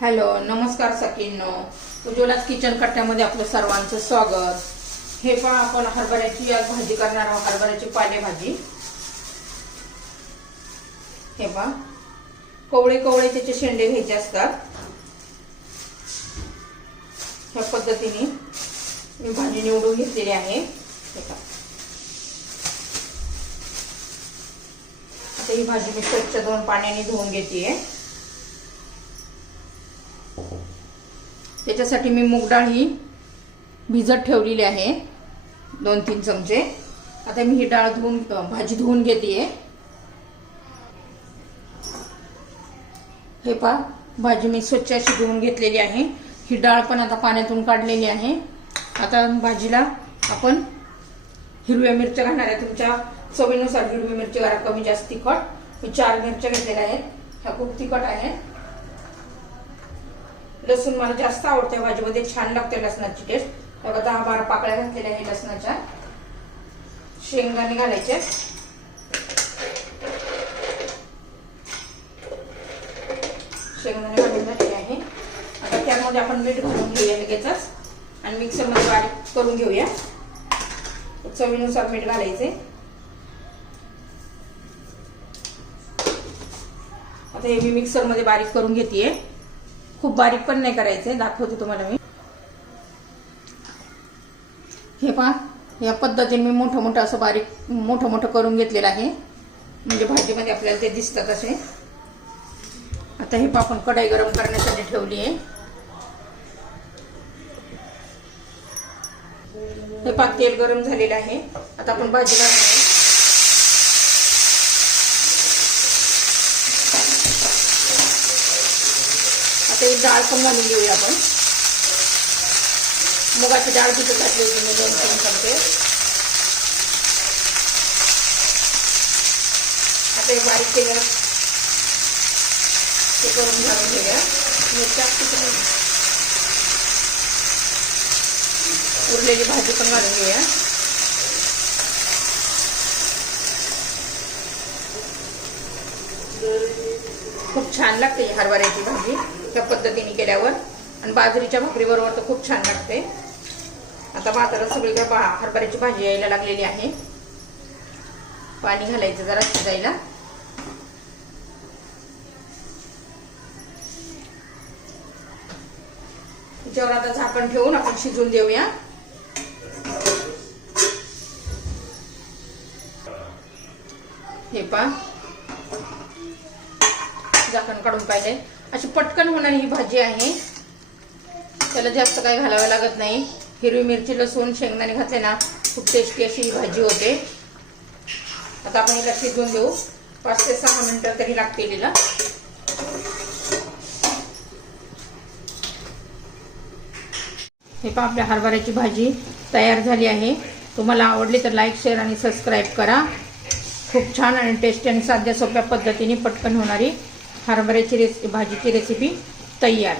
Hello नमस्कार सखींनो. उज्ज्वलाच kitchen कट्ट्यामध्ये आपलं सर्वांचं स्वागत. हे पण आपण हरभऱ्याची आज भाजी करणार आहोत हरभऱ्याची पालेभाजी. हे पहा. कवळे कवळे त्याचे शेंडे घ्यायचे असतात. ह्या पद्धतीने मी भाजी निवडून घेतलेली आहे. आता ही भाजी मी स्वच्छ दोन पाण्याने धुवून घेते त्याच्यासाठी मी मूग डाळ ही भिजत ठेवलेली आहे. दोन तीन चमचे. आता मी ही डाळ धुवून भाजी धुवून घेते हे पा भाजी मी स्वच्छ अशी धुवून घेतलेली आहे. ही डाळ पण आता पाण्यातून काढलेली आहे. आता भाजीला आपण हिरव्या मिरच्या घालणार आहे. तुमच्या चवीनुसार हिरवी मिरची घाला. कमी जास्त तिखट. मी चार मिरच्या घेतलेल्या आहेत. ह्या खूप तिखट आहेत. लसूण मला जास्त आवडते भाजीमध्ये छान लागते लसणाची टेस्ट बघा दहा बारा पाकळ्या घातलेल्या आहे लसणाच्या. शेंगदाणे घालायचे. शेंगदाणे घालून घातलेले आहे. आता त्यामध्ये आपण मीठ घालून घेऊया लगेचच. आणि मिक्सरमध्ये बारीक करून घेऊया. चवीनुसार मीठ घालायचे. आता हे मी मिक्सरमध्ये बारीक करून घेते खूप बारीक पण नाही करायचे दाखवते तुम्हाला मी. हे पहा या पद्धतीने मी मोठं मोठं असं बारीक मोठं मोठं करून घेतलेलं आहे. म्हणजे भाजीमध्ये आपल्याला ते दिसतात असे. आता हे पहा आपण कढाई गरम करण्यासाठी ठेवली आहे. हे पहा तेल गरम झालेलं आहे. आता आपण भाजी घालणार आता ही डाळ पण घालून घेऊया आपण. मुगाची डाळ तिथं घातली होती मी, दोन, तीन चमचे. आता बारीक केलं ते करून घालून घेऊया. मिरच्या उरलेली भाजी पण घालून घेऊया. खूप छान लागते हरभऱ्याची भाजी त्या पद्धतीने केल्यावर. आणि बाजरीच्या भाकरीबरोबर तर खूप छान लागते. आता भाताला सगळीकडे बा हरभऱ्याची भाजी यायला लागलेली आहे. पाणी घालायचं जरा शिजायला. त्याच्यावर आता झाकण ठेवून आपण शिजून देऊया. हे पा झाकण काढून पाहिले. अशी पटकन होणारी ही भाजी आहे. त्याला जास्त काही घालावं लागत नाही. हिरवी मिरची लसूण शेंगदाणे घातले ना खूप टेस्टी अशी ही भाजी होते. आता आपण हिला शिजवून देऊ. पाच ते सहा मिनिटं तरी लागतील हिला. हे पहा आपल्या हरभऱ्याची भाजी तयार झाली आहे. तुम्हाला आवडली तर लाईक शेअर आणि सबस्क्राईब करा. खूप छान आणि टेस्टी आणि साध्या सोप्या पद्धतीने पटकन होणारी हरभऱ्याची रेसि भाजीची रेसिपी तयार.